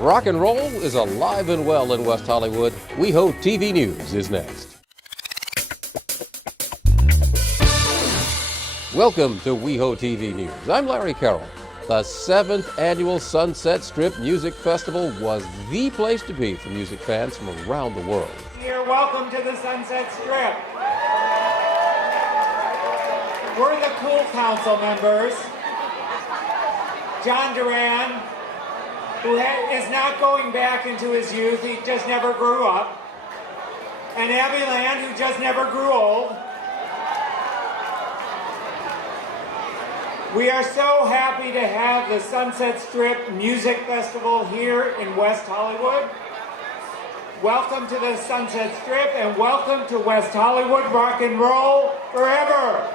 Rock and roll is alive and well in West Hollywood. WehoTV News is next. Welcome to WehoTV News. I'm Larry Carroll. The 7th annual Sunset Strip Music Festival was the place to be for music fans from around the world. Here, welcome to the Sunset Strip. We're the Cool Council members. John Duran, who is not going back into his youth, he just never grew up. And Abby Land, who just never grew old. We are so happy to have the Sunset Strip Music Festival here in West Hollywood. Welcome to the Sunset Strip and welcome to West Hollywood Rock and Roll Forever.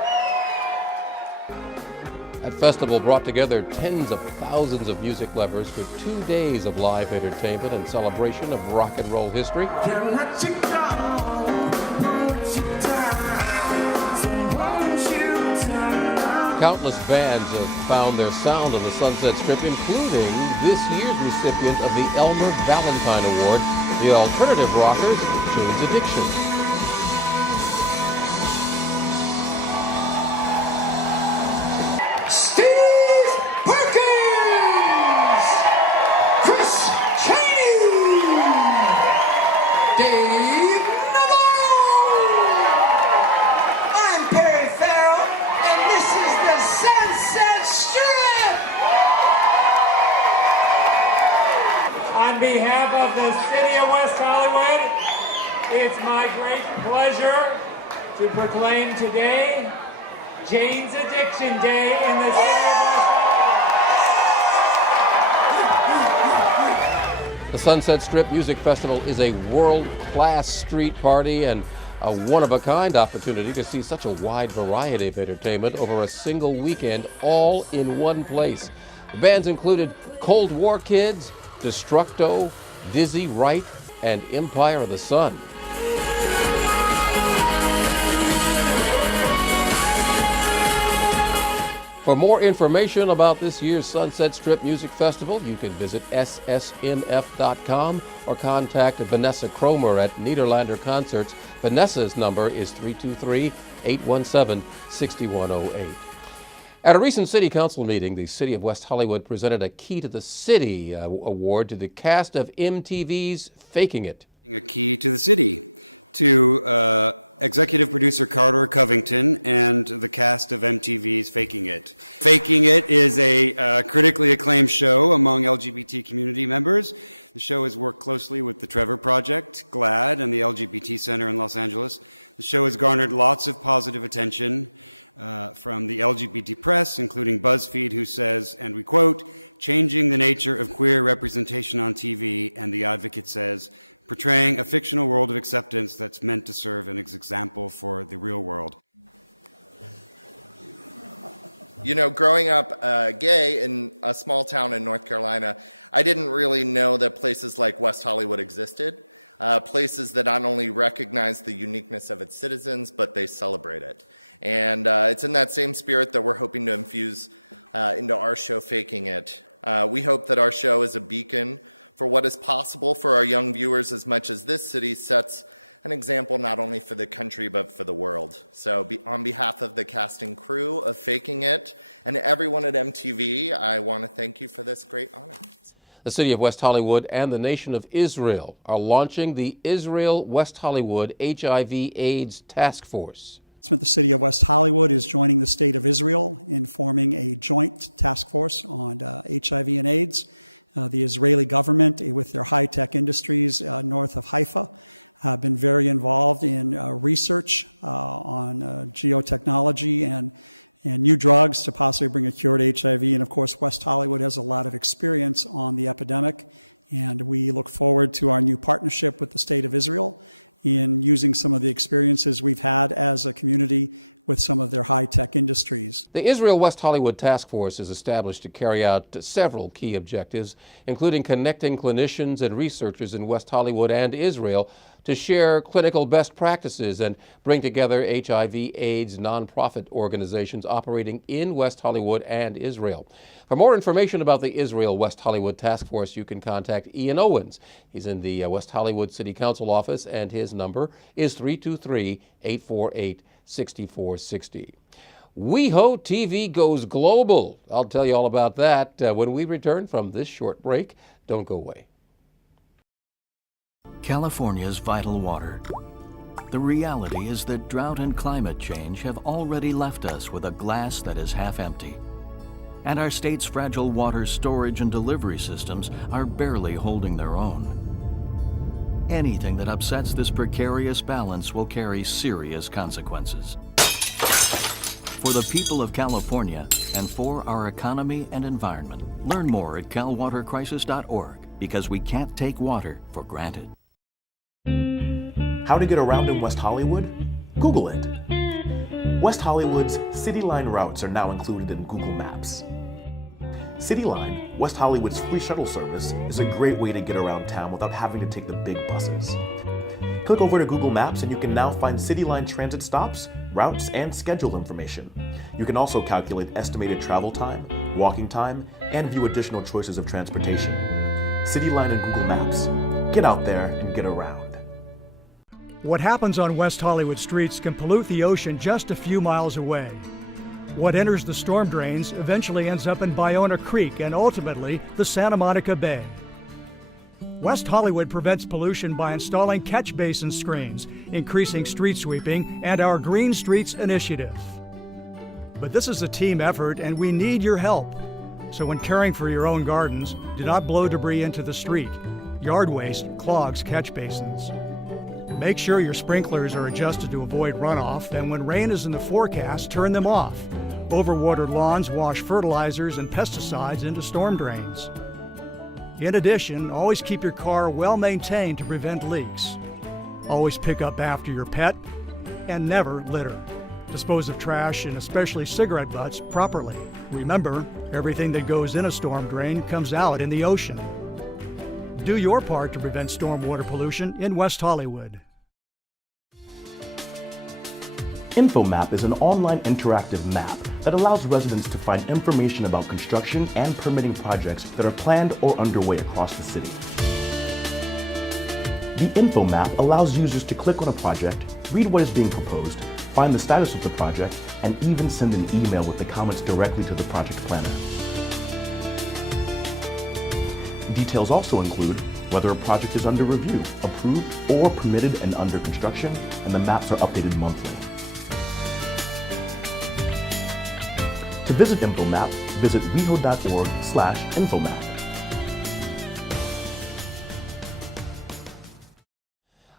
That festival brought together tens of thousands of music lovers for 2 days of live entertainment and celebration of rock and roll history. Countless bands have found their sound on the Sunset Strip, including this year's recipient of the Elmer Valentine Award, the alternative rockers, Change Addiction. On behalf of the City of West Hollywood, it's my great pleasure to proclaim today Jane's Addiction Day in the City of West Hollywood. The Sunset Strip Music Festival is a world-class street party and a one-of-a-kind opportunity to see such a wide variety of entertainment over a single weekend, all in one place. The bands included Cold War Kids, Destructo, Dizzy Wright, and Empire of the Sun. For more information about this year's Sunset Strip Music Festival, you can visit ssnf.com or contact Vanessa Cromer at Nederlander Concerts. Vanessa's number is 323-817-6108. At a recent City Council meeting, the City of West Hollywood presented a Key to the City award to the cast of MTV's Faking It. A key to the city to executive producer Carter Covington and the cast of MTV's Faking It. Faking It is a critically acclaimed show among LGBT community members. The show has worked closely with the Trevor Project, GLAAD, and the LGBT Center in Los Angeles. The show has garnered lots of positive attention from the LGBT press, including BuzzFeed, who says, and we quote, "Changing the nature of queer representation on TV," and The Advocate says, "Portraying a fictional world of acceptance that's meant to serve as an example for the real world." You know, growing up gay in a small town in North Carolina, I didn't really know that places like West Hollywood existed, places that not only recognize the uniqueness of its citizens, but they celebrate it. And it's in that same spirit that we're hoping to infuse into our show, Faking It. We hope that our show is a beacon for what is possible for our young viewers, as much as this city sets an example not only for the country but for the world. So on behalf of the cast and crew of Faking It and everyone at MTV, I want to thank you for this great honor. The City of West Hollywood and the Nation of Israel are launching the Israel West Hollywood HIV/AIDS Task Force. The City of West Hollywood is joining the State of Israel in forming a joint task force on HIV and AIDS. The Israeli government, with their high-tech industries north of Haifa, have been very involved in research on geotechnology and new drugs to possibly bring a cure to HIV. And of course, West Hollywood has a lot of experience on the epidemic, and we look forward to our new partnership with the State of Israel in using some of the experiences we've had as a community with some of their high-tech industries. The Israel West Hollywood Task Force is established to carry out several key objectives, including connecting clinicians and researchers in West Hollywood and Israel to share clinical best practices and bring together HIV/AIDS nonprofit organizations operating in West Hollywood and Israel. For more information about the Israel West Hollywood Task Force, you can contact Ian Owens. He's in the West Hollywood City Council office, and his number is 323-848-6460. WehoTV goes global. I'll tell you all about that when we return from this short break. Don't go away. California's vital water. The reality is that drought and climate change have already left us with a glass that is half empty. And our state's fragile water storage and delivery systems are barely holding their own. Anything that upsets this precarious balance will carry serious consequences. For the people of California and for our economy and environment, learn more at calwatercrisis.org, because we can't take water for granted. How to get around in West Hollywood? Google it. West Hollywood's City Line routes are now included in Google Maps. City Line, West Hollywood's free shuttle service, is a great way to get around town without having to take the big buses. Click over to Google Maps and you can now find City Line transit stops, routes, and schedule information. You can also calculate estimated travel time, walking time, and view additional choices of transportation. City Line and Google Maps. Get out there and get around. What happens on West Hollywood streets can pollute the ocean just a few miles away. What enters the storm drains eventually ends up in Ballona Creek and ultimately the Santa Monica Bay. West Hollywood prevents pollution by installing catch basin screens, increasing street sweeping, and our Green Streets initiative. But this is a team effort and we need your help. So when caring for your own gardens, do not blow debris into the street. Yard waste clogs catch basins. Make sure your sprinklers are adjusted to avoid runoff, and when rain is in the forecast, turn them off. Overwatered lawns wash fertilizers and pesticides into storm drains. In addition, always keep your car well maintained to prevent leaks. Always pick up after your pet, and never litter. Dispose of trash, and especially cigarette butts, properly. Remember, everything that goes in a storm drain comes out in the ocean. Do your part to prevent stormwater pollution in West Hollywood. InfoMap is an online interactive map that allows residents to find information about construction and permitting projects that are planned or underway across the city. The InfoMap allows users to click on a project, read what is being proposed, find the status of the project, and even send an email with the comments directly to the project planner. Details also include whether a project is under review, approved, or permitted and under construction, and the maps are updated monthly. To visit InfoMap, visit weho.org/infomap.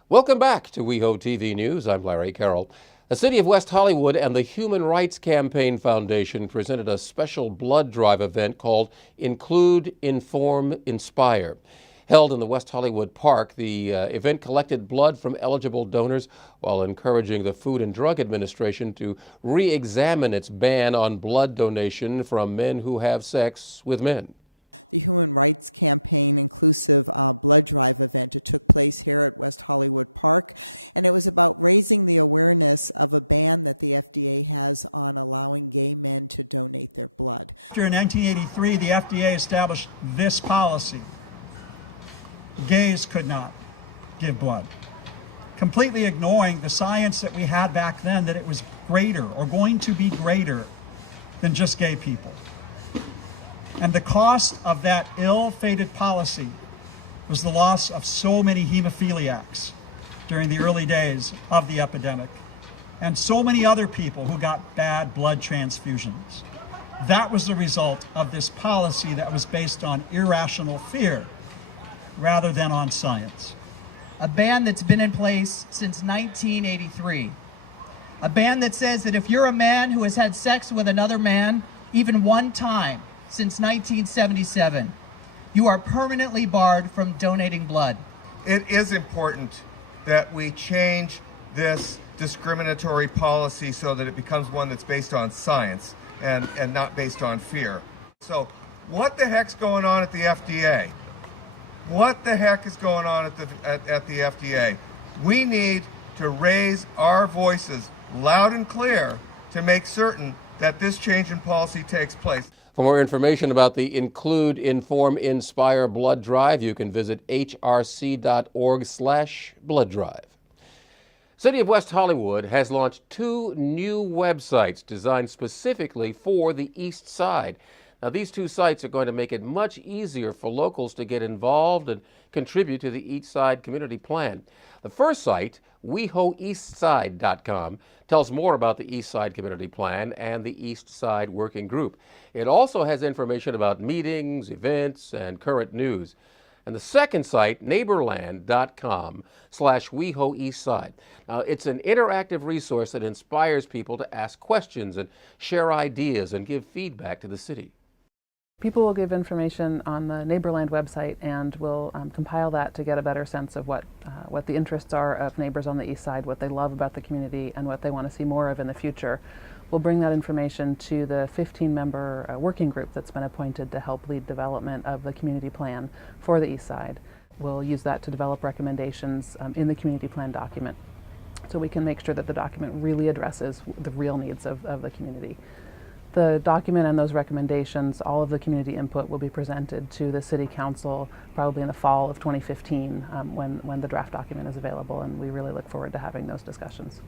Welcome back to WehoTV News. I'm Larry Carroll. The City of West Hollywood and the Human Rights Campaign Foundation presented a special blood drive event called Include, Inform, Inspire. Held in the West Hollywood Park, the event collected blood from eligible donors while encouraging the Food and Drug Administration to re-examine its ban on blood donation from men who have sex with men. The Human Rights Campaign inclusive blood drive event. It took place here at West Hollywood Park, and it was about raising the awareness of a ban that the FDA has on allowing gay men to donate their blood. In 1983, the FDA established this policy. Gays could not give blood, completely ignoring the science that we had back then that it was greater or going to be greater than just gay people. And the cost of that ill-fated policy was the loss of so many hemophiliacs during the early days of the epidemic, and so many other people who got bad blood transfusions. That was the result of this policy that was based on irrational fear rather than on science. A ban that's been in place since 1983. A ban that says that if you're a man who has had sex with another man, even one time, since 1977, you are permanently barred from donating blood. It is important that we change this discriminatory policy so that it becomes one that's based on science and not based on fear. So what the heck's going on at the FDA? What the heck is going on at the FDA? We need to raise our voices loud and clear to make certain that this change in policy takes place. For more information about the Include, Inform, Inspire blood drive, you can visit hrc.org/blood drive. City of West Hollywood has launched 2 new websites designed specifically for the East Side. Now, these 2 sites are going to make it much easier for locals to get involved and contribute to the East Side Community Plan. The first site, WehoEastSide.com, tells more about the East Side Community Plan and the East Side Working Group. It also has information about meetings, events, and current news. And the second site, neighborland.com/WehoEastSide. Now, it's an interactive resource that inspires people to ask questions and share ideas and give feedback to the city. People will give information on the Neighborland website, and we'll compile that to get a better sense of what the interests are of neighbors on the East Side, what they love about the community, and what they want to see more of in the future. We'll bring that information to the 15-member working group that's been appointed to help lead development of the community plan for the East Side. We'll use that to develop recommendations in the community plan document, so we can make sure that the document really addresses the real needs of the community. The document and those recommendations, all of the community input, will be presented to the City Council probably in the fall of 2015 when the draft document is available, and we really look forward to having those discussions.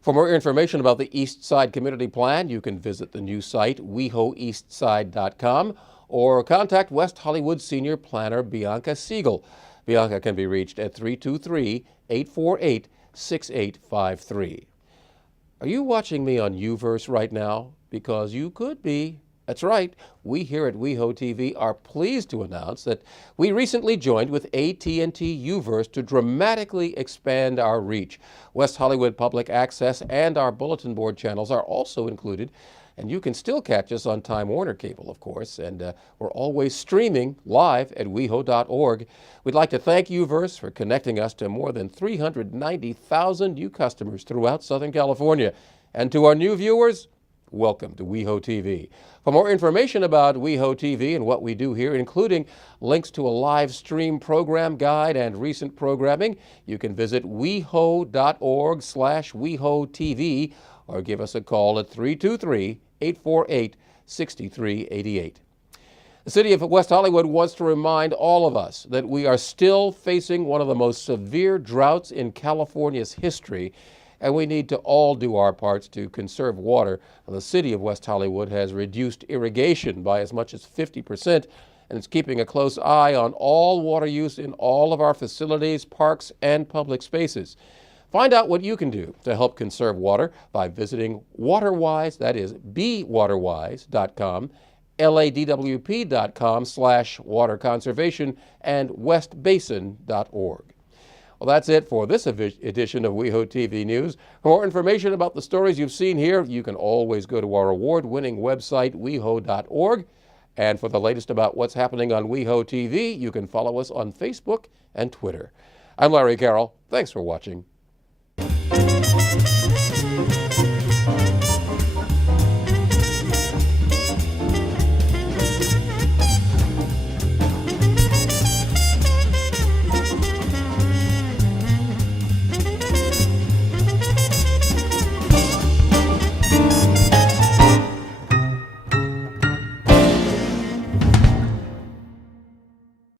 For more information about the East Side Community Plan, you can visit the new site, WehoEastSide.com, or contact West Hollywood Senior Planner Bianca Siegel. Bianca can be reached at 323-848-6853. Are you watching me on UVerse right now? Because you could be. That's right. We here at WehoTV are pleased to announce that we recently joined with AT&T UVerse to dramatically expand our reach. West Hollywood Public Access and our bulletin board channels are also included, and you can still catch us on Time Warner Cable, of course, and we're always streaming live at weho.org. We'd like to thank UVerse for connecting us to more than 390,000 new customers throughout Southern California. And to our new viewers, welcome to WehoTV. For more information about WehoTV and what we do here, including links to a live stream program guide and recent programming, you can visit weho.org/WehoTV or give us a call at 323-848-6388. The City of West Hollywood wants to remind all of us that we are still facing one of the most severe droughts in California's history, and we need to all do our parts to conserve water. The City of West Hollywood has reduced irrigation by as much as 50%, and it's keeping a close eye on all water use in all of our facilities, parks, and public spaces. Find out what you can do to help conserve water by visiting WaterWise, that is bewaterwise.com, ladwp.com/water conservation, and westbasin.org. Well, that's it for this edition of WehoTV News. For more information about the stories you've seen here, you can always go to our award-winning website, weho.org. And for the latest about what's happening on WehoTV, you can follow us on Facebook and Twitter. I'm Larry Carroll. Thanks for watching.